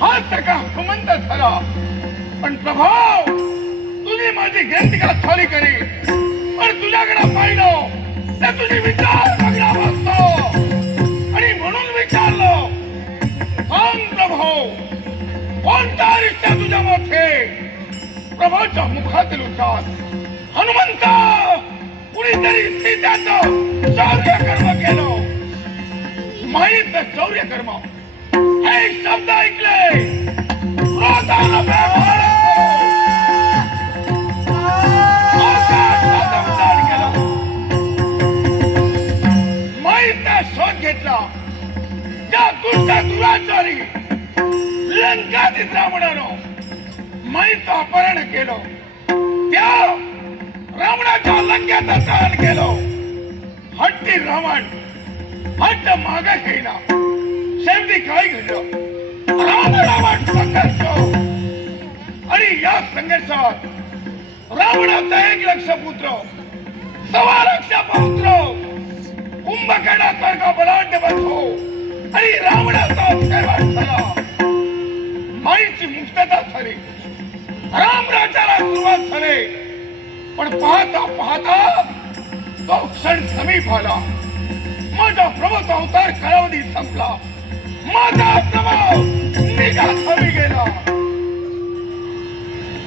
हा सगळा हुकमंत झाला पण प्रभाव तुझी माझी का खाली करी पण तुझ्याकडे पाहिलं तर विचार सगळा वाचतो आणि म्हणून विचारलो सांग प्रभाव कोणता रिश्ता प्रभाच्या मुखातील उच्चार हनुमंत! कुणीतरी सीत्याच शौर्य कर्म केलं. माहीत शौर्य कर्म. हे शब्द ऐकले. क्रोधानं घेतला. त्या दुष्ट दुराचारी लंका लंकातीत म्हणानो माहीचं अपहरण केलं. त्या रावणाच्या लंग्याचं दहन केलं. हट्टी रावण हट्ट माग घेईना शेवटी काय घडलं? राम रावण संघर्ष. आणि या संघर्षात रावणाचा एक लक्ष पुत्र सवा लक्ष पौत्र कुंभकर्णासारखा बलाढ्य बंधू आणि रावणाचा पण पाहता पाहता तो क्षण समीप आला माझा प्रभूचा अवतार कालावधी संपला. माझा प्रभाव निघा थवी गेला.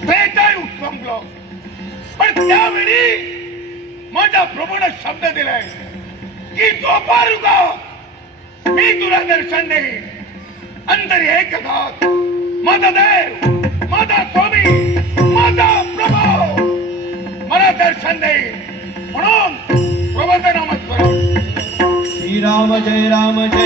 त्रेतायुग संपलं पण त्यावेळी माझ्या प्रभूने शब्द दिलाय की तो पारुगा मी तुला दर्शन देईन. अंतर एक माझा देव दर्शन देईल म्हणून प्रबोधनामत नामस्मरण. श्रीराम जय राम जय